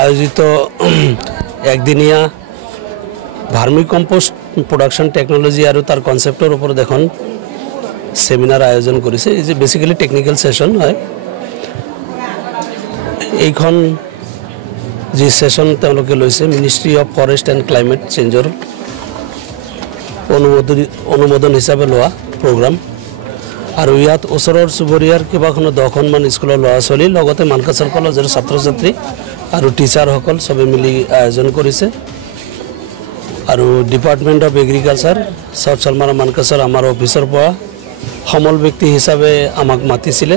আয়োজিত একদিনীয়া vermi compost production technology আর তার কনসেপ্টর উপর দেখুন সেমিনার আয়োজন করেছে। এই যে বেসিক্যালি টেকনিক্যাল সেশন হয়। এইখন যে সেশন তেওঁলোকে লৈছে ministry of forest and climate চেঞ্জর অনুমোদন হিসাবে লোৱা প্ৰোগ্ৰাম। আৰ ইয়াত ওচৰৰ চুবুৰীয়াৰ কেইবাখনো 10খনমান স্কুলৰ ল'ৰা ছোৱালী লগতে মানকাছাৰ কলেজৰ ছাত্ৰ ছাত্ৰী আৰু টিচাৰসকল সবে মিলি আয়োজন কৰিছে। আৰু department of agriculture south Salmara Mankachar আমাৰ অফিচৰ পৰা সমল ব্যক্তি হিচাপে আমাক মাতিছিলে।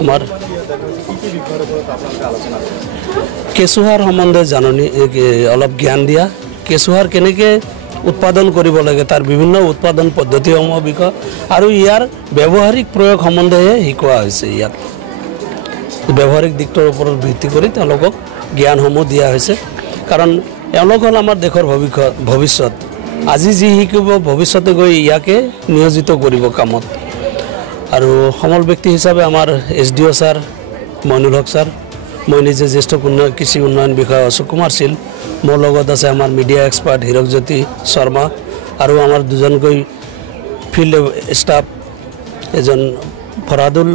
আমাৰ কেঁচুসাৰ সম্বন্ধে জাননী অলপ জ্ঞান দিয়া, কেঁচুসাৰ কেনেকৈ উৎপাদন কৰিব লাগে তাৰ বিভিন্ন উৎপাদন পদ্ধতিসমূহ বিষয় আৰু ইয়াৰ ব্যৱহাৰিক প্ৰয়োগ সম্বন্ধেহে শিকোৱা হৈছে। ইয়াত ব্যৱহাৰিক দিশটোৰ ওপৰত ভিত্তি কৰি তেওঁলোকক জ্ঞানসমূহ দিয়া হৈছে। কাৰণ এওঁলোক হ'ল আমাৰ দেশৰ ভৱিষ্যত। আজি যি শিকিব ভৱিষ্যতে গৈ ইয়াকে নিয়োজিত কৰিব কামত। আৰু সমল ব্যক্তি হিচাপে আমাৰ SDO sir Moinul Haque sir, মই নিজে জ্যেষ্ঠ কৃষি উন্নয়ন বিষয়া অশোক কুমাৰ শীল, মোৰ লগত আছে আমাৰ মিডিয়া এক্সপাৰ্ট হীৰকজ্যোতি শৰ্মা আৰু আমাৰ দুজনকৈ ফিল্ড ষ্টাফ, এজন ফৰাদুল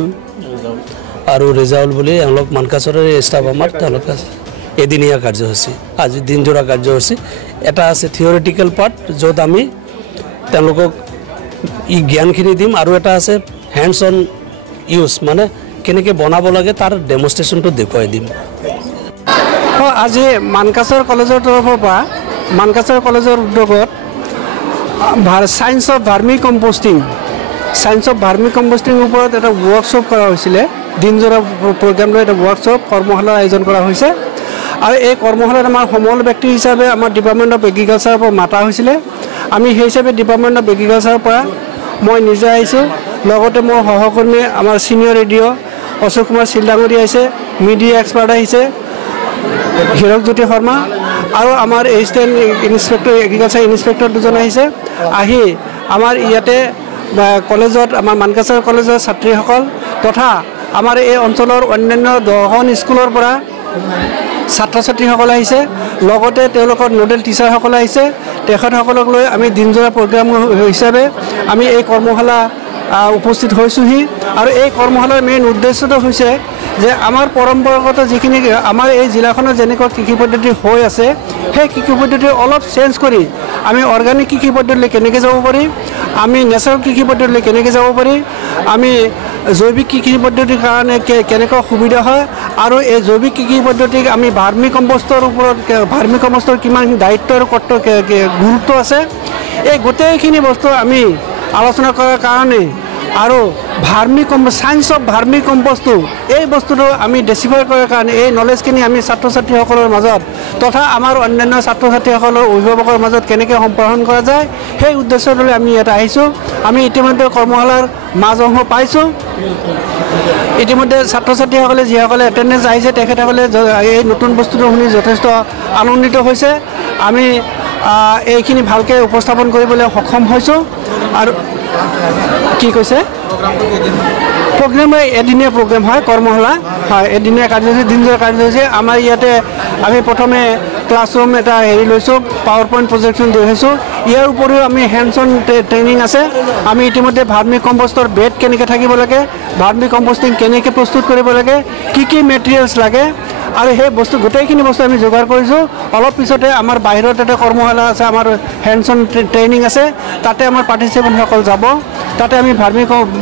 আৰু ৰেজাউল বুলি এওঁলোক মানকাছাৰৰে ষ্টাফ আমাৰ। তেওঁলোকে এদিনীয়া কাৰ্যসূচী, আজি দিনজোৰা কাৰ্যসূচী। এটা আছে থিয়ৰিটিকেল পাৰ্ট য'ত আমি তেওঁলোকক ই জ্ঞানখিনি দিম, আৰু এটা আছে হেণ্ডছ অন ইউজ, মানে কেনেকৈ বনাব লাগে তাৰ ডেমনষ্ট্ৰেশ্যনটো দেখুৱাই দিম। আজি মানকাছাৰ কলেজৰ তৰফৰ পৰা মানকাছাৰ কলেজৰ উদ্যোগত সায়েন্স অফ ভাৰ্মি কম্পোষ্টিং ওপৰত এটা ৱৰ্কশ্বপ কৰা হৈছিলে। দিনজোৰা প্ৰগ্ৰাম লৈ এটা ৱৰ্কশ্বপ কৰ্মশালাৰ আয়োজন কৰা হৈছে। আৰু এই কৰ্মশালাত আমাৰ সমল ব্যক্তি হিচাপে আমাৰ ডিপাৰ্টমেণ্ট অফ এগ্ৰিকালচাৰৰ পৰা মাতা হৈছিলে। আমি সেই হিচাপে ডিপাৰ্টমেণ্ট অফ এগ্ৰিকালচাৰৰ পৰা মই নিজে আহিছোঁ, লগতে মোৰ সহকৰ্মী আমাৰ ছিনিয়ৰ ৰেডিঅ' অশোক কুমাৰ শীল ডাঙৰী আহিছে, মিডিয়া এক্সপাৰ্ট আহিছে হীৰকজ্যোতি শৰ্মা, আৰু আমাৰ এছিষ্টেণ্ট ইনস্পেক্টৰ এগ্ৰিকালচাৰ ইনস্পেক্টৰ দুজন আহিছে। আহি আমাৰ ইয়াতে কলেজত আমাৰ মানকাছাৰ কলেজৰ ছাত্ৰীসকল তথা আমাৰ এই অঞ্চলৰ অন্যান্য 10খন স্কুলৰ পৰা ছাত্ৰ ছাত্ৰীসকল আহিছে, লগতে তেওঁলোকৰ নোডেল টিচাৰসকল আহিছে। তেখেতসকলক লৈ আমি দিনজোৰা প্ৰগ্ৰাম হিচাপে আমি এই কৰ্মশালা উপস্থিত হৈছোঁহি। আৰু এই কৰ্মশালাৰ মেইন উদ্দেশ্যটো হৈছে যে আমাৰ পৰম্পৰাগত যিখিনি আমাৰ এই জিলাখনত যেনেকুৱা কৃষি পদ্ধতি হৈ আছে, সেই কৃষি পদ্ধতি অলপ চেঞ্জ কৰি আমি অৰ্গেনিক কৃষি পদ্ধতিলৈ কেনেকৈ যাব পাৰি, আমি নেচাৰেল কৃষি পদ্ধতিলৈ কেনেকৈ যাব পাৰি, আমি জৈৱিক কৃষি পদ্ধতিৰ কাৰণে কেনেকুৱা সুবিধা হয়, আৰু এই জৈৱিক কৃষি পদ্ধতিক আমি ভাৰ্মি কম্পোষ্টৰ ওপৰত ভাৰ্মি কম্পোষ্টৰ কিমান দায়িত্ব আৰু গুৰুত্ব আছে, এই গোটেইখিনি বস্তু আমি আলোচনা কৰাৰ কাৰণে আৰু সায়েন্স অফ ভাৰ্মি কম্পোষ্টটো এই বস্তুটো আমি ডেচিফাই কৰাৰ কাৰণে এই নলেজখিনি আমি ছাত্ৰ ছাত্ৰীসকলৰ মাজত তথা আমাৰ অন্যান্য ছাত্ৰ ছাত্ৰীসকলৰ অভিভাৱকৰ মাজত কেনেকৈ সম্প্ৰসাৰণ কৰা যায়, সেই উদ্দেশ্যটো লৈ আমি ইয়াত আহিছোঁ। আমি ইতিমধ্যে কৰ্মশালাৰ মাজ অংশ পাইছোঁ। ইতিমধ্যে ছাত্ৰ ছাত্ৰীসকলে যিসকলে এটেণ্ডেঞ্চ আহিছে তেখেতসকলে এই নতুন বস্তুটো শুনি যথেষ্ট আনন্দিত হৈছে। আমি এইখিনি ভালকৈ উপস্থাপন কৰিবলৈ সক্ষম হৈছোঁ। আৰু কি কৈছে প্ৰগ্ৰেম এদিনীয়া প্ৰগ্ৰেম হয়, কৰ্মশালা হয়, এদিনীয়া কাৰ্যসূচী, দিনজোৰা কাৰ্যসূচী। আমাৰ ইয়াতে আমি প্ৰথমে ক্লাছৰুম এটা লৈছোঁ, পাৱাৰ পইণ্ট প্ৰজেকশ্যন দেখুৱাইছোঁ। ইয়াৰ উপৰিও আমি হেণ্ডছ অন ট্ৰেইনিং আছে। আমি ইতিমধ্যে ভাৰ্মি কম্পোষ্টৰ বেড কেনেকৈ থাকিব লাগে, ভাৰ্মি কম্পোষ্টিং কেনেকৈ প্ৰস্তুত কৰিব লাগে, কি মেটেৰিয়েলছ লাগে, আৰু সেই বস্তু গোটেইখিনি বস্তু আমি যোগাৰ কৰিছোঁ। অলপ পিছতে আমাৰ বাহিৰত এটা কৰ্মশালা আছে, আমাৰ হেণ্ডছ অন ট্ৰেইনিং আছে, তাতে আমাৰ পাৰ্টিচিপেণ্টসকল যাব। তাতে আমি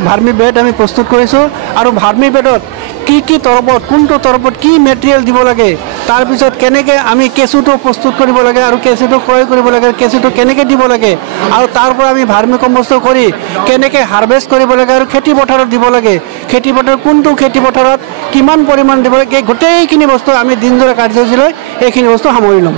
ভাৰ্মি বেড আমি প্ৰস্তুত কৰিছোঁ। আৰু ভাৰ্মি বেডত কি তৰপত কোনটো তৰপত কি মেটেৰিয়েল দিব লাগে, তাৰপিছত কেনেকৈ আমি কেঁচুটো প্ৰস্তুত কৰিব লাগে আৰু কেঁচুটো ক্ৰয় কৰিব লাগে, কেঁচুটো কেনেকৈ দিব লাগে, আৰু তাৰ পৰা আমি ভাৰ্মি কম্পোষ্ট কৰি কেনেকৈ হাৰ্ভেষ্ট কৰিব লাগে আৰু খেতি পথাৰত দিব লাগে, খেতি পথাৰত কোনটো খেতি পথাৰত কিমান পৰিমাণ দিব লাগে, গোটেইখিনি বস্তু আমি দিনজোৰা কাৰ্যসূচী লৈ এইখিনি বস্তু সামৰি ল'ম।